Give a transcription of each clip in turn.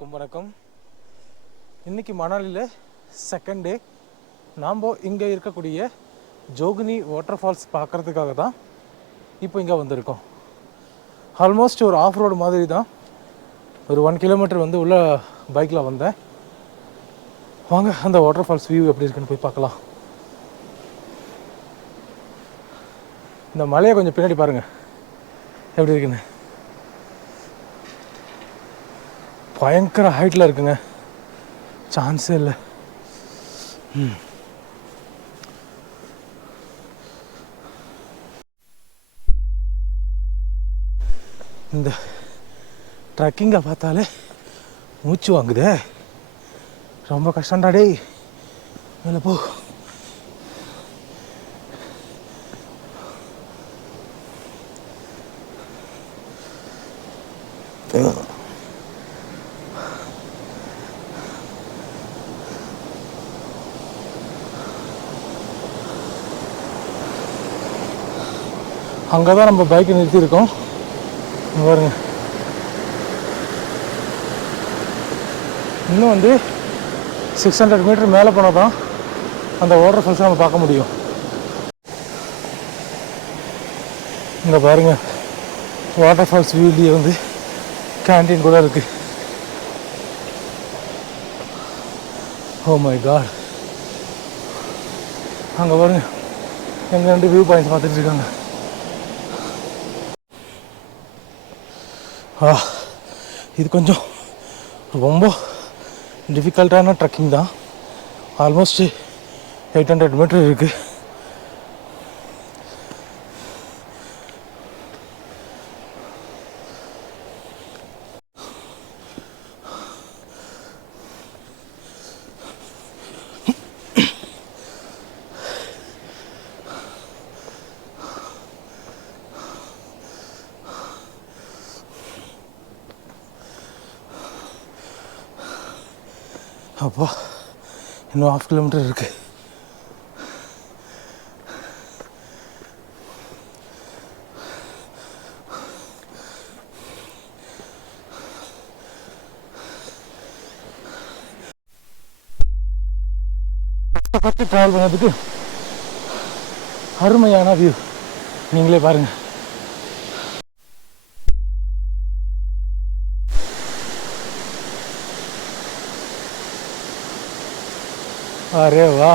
எல்லோருக்கும் வணக்கம். இன்றைக்கி மணாலியில் செகண்ட் டே. நாம் இங்கே இருக்கக்கூடிய ஜோகினி வாட்டர் ஃபால்ஸ் பார்க்குறதுக்காக தான் இப்போ இங்கே வந்திருக்கோம். ஆல்மோஸ்ட் ஒரு ஆஃப் ரோடு மாதிரி தான். ஒரு 1 கிலோமீட்டர் வந்து உள்ள பைக்கில் வந்தேன். வாங்க அந்த வாட்டர் ஃபால்ஸ் வியூ எப்படி இருக்குன்னு போய் பார்க்கலாம். இந்த மலையை கொஞ்சம் பின்னாடி பாருங்கள் எப்படி இருக்குன்னு. பயங்கர ஹைட்டில் இருக்குங்க, சான்ஸே இல்லை. இந்த ட்ரக்கிங்கை பார்த்தாலே மூச்சு வாங்குதே, ரொம்ப கஷ்டம்டா டேய். மேலே போ. அங்கே தான் நம்ம பைக்கை நிறுத்தியிருக்கோம். பாருங்க, இன்னும் வந்து 600 மீட்டர் மேலே போனால் தான் அந்த வாட்டர் ஃபால்ஸை நம்ம பார்க்க முடியும். இங்கே பாருங்க, வாட்டர் ஃபால்ஸ் வியூலேயே வந்து கேண்டீன் கூட இருக்குது. Oh my God. அங்கே பாருங்க, எங்கள் 2 வியூ பாயிண்ட்ஸ் பார்த்துட்டு இருக்காங்க. இது கொஞ்சம் ரொம்ப டிஃபிகல்ட்டான ட்ரக்கிங் தான். ஆல்மோஸ்ட் 800 மீட்டர் இருக்குது. அப்போ இன்னும் 1/2 கிலோமீட்டர் இருக்குது. கஷ்டப்பட்டு ட்ராவல் பண்ணதுக்கு அருமையான வியூ நீங்களே பாருங்கள். அரே வா,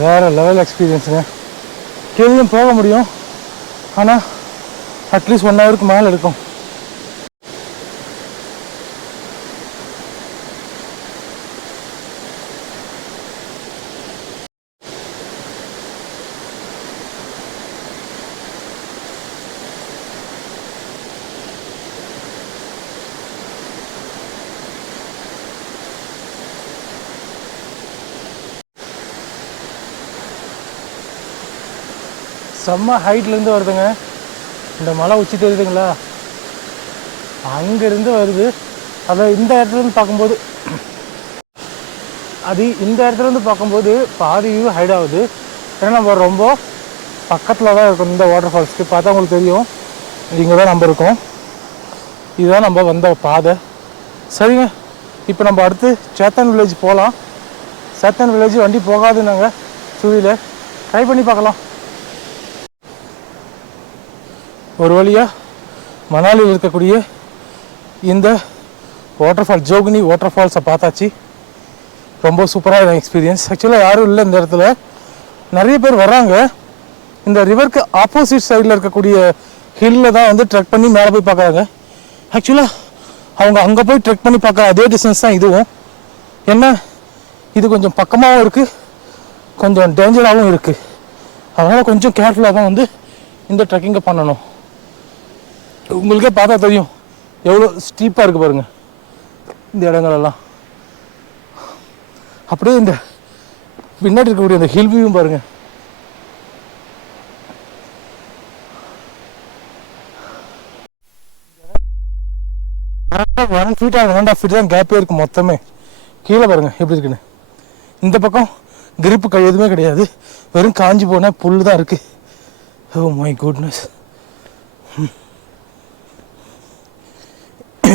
வேறு லெவல் எக்ஸ்பீரியன்ஸுங்க. கீழேயும் போக முடியும், ஆனால் அட்லீஸ்ட் 1 ஹவருக்கு மேலே இருக்கும். செம்ம ஹைட்லேருந்து வருதுங்க. இந்த மலை உச்சி தெரியுதுங்களா, அங்கேருந்து வருது. அதை இந்த இடத்துலேருந்து பார்க்கும்போது இந்த இடத்துலேருந்து பார்க்கும்போது பாதி வியூ ஹைட் ஆகுது. ஏன்னா நம்ம ரொம்ப பக்கத்தில் தான் இருக்கும் இந்த வாட்டர் ஃபால்ஸ்க்கு. பார்த்தா உங்களுக்கு தெரியும், இங்கே தான் நம்ம இருக்கோம். இதுதான் நம்ம வந்த பாதை. சரிங்க, இப்போ நம்ம அடுத்து சேத்தன் வில்லேஜ் போகலாம். சேத்தன் வில்லேஜ் வண்டி போகாதுன்னாங்க, சுவியில் ட்ரை பண்ணி பார்க்கலாம். ஒரு வழியாக மணாலியில் இருக்கக்கூடிய இந்த வாட்டர் ஃபால் ஜோகினி வாட்டர் ஃபால்ஸை பார்த்தாச்சு. ரொம்ப சூப்பராக எக்ஸ்பீரியன்ஸ். ஆக்சுவலாக யாரும் இல்லை இந்த இடத்துல. நிறைய பேர் வர்றாங்க. இந்த ரிவருக்கு ஆப்போசிட் சைடில் இருக்கக்கூடிய ஹில்லில் தான் வந்து ட்ரெக் பண்ணி மேலே போய் பார்க்குறாங்க. ஆக்சுவலாக அவங்க அங்கே போய் ட்ரெக் பண்ணி பார்க்குற அதே டிஸ்டன்ஸ் தான் இதுவும். என்ன, இது கொஞ்சம் பக்கமாகவும் இருக்குது, கொஞ்சம் டேஞ்சராகவும் இருக்குது. அதனால் கொஞ்சம் கேர்ஃபுல்லாக தான் வந்து இந்த ட்ரெக்கிங்கை பண்ணணும். உங்களுக்கே பார்த்தா தெரியும் எவ்வளோ ஸ்டீப்பாக இருக்குது பாருங்கள் இந்த இடங்களெல்லாம். அப்படியே இந்த பின்னாடி இருக்கக்கூடிய அந்த ஹில் வியூவும் பாருங்கள். கரெக்டாக 1 ஃபீட் 1.5 ஃபீட் தான் கேப்பே இருக்குது மொத்தமே. கீழே பாருங்கள் எப்படி இருக்குன்னு. இந்த பக்கம் கிரிப்பு எதுவுமே கிடையாது, வெறும் காஞ்சி போன புல் தான் இருக்குது. Oh my goodness.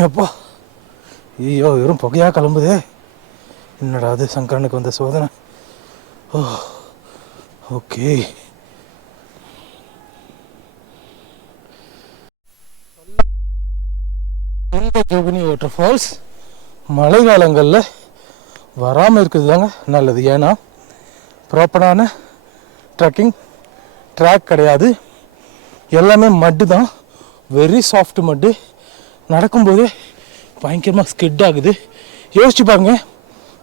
அப்பா ஐயோ வெறும் புகையா கிளம்புதே. என்னடா அது சங்கரனுக்கு வந்த சோதனை. ஓ ஓகே. இந்த ஜோகினி வாட்டர் ஃபால்ஸ் மழை காலங்களில் வராமல் இருக்குது தாங்க நல்லது. ஏன்னா ப்ராப்பரான ட்ரக்கிங் ட்ராக் கிடையாது, எல்லாமே மட்டு தான், வெரி சாஃப்ட் மட்டு. நடக்கும்போதே பயங்கரமாக ஸ்கிட் ஆகுது. யோசிச்சு பாருங்க,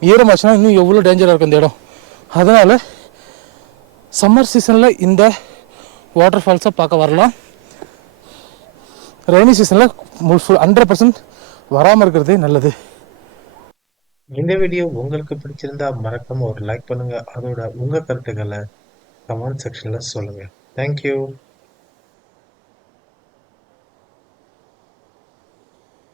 ஈரமாச்சுன்னா இன்னும் எவ்வளோ டேஞ்சராக இருக்கும் இந்த இடம். அதனால் சம்மர் சீசனில் இந்த வாட்டர் ஃபால்ஸை பார்க்க வரலாம். ரெய்னி சீசனில் 100% வராமல் இருக்கிறதே நல்லது. இந்த வீடியோ உங்களுக்கு பிடிச்சிருந்தா மறக்காம ஒரு லைக் பண்ணுங்க. அதோட உங்க கருத்துக்களை கமெண்ட் செக்ஷன்ல சொல்லுங்க. தேங்க்யூ.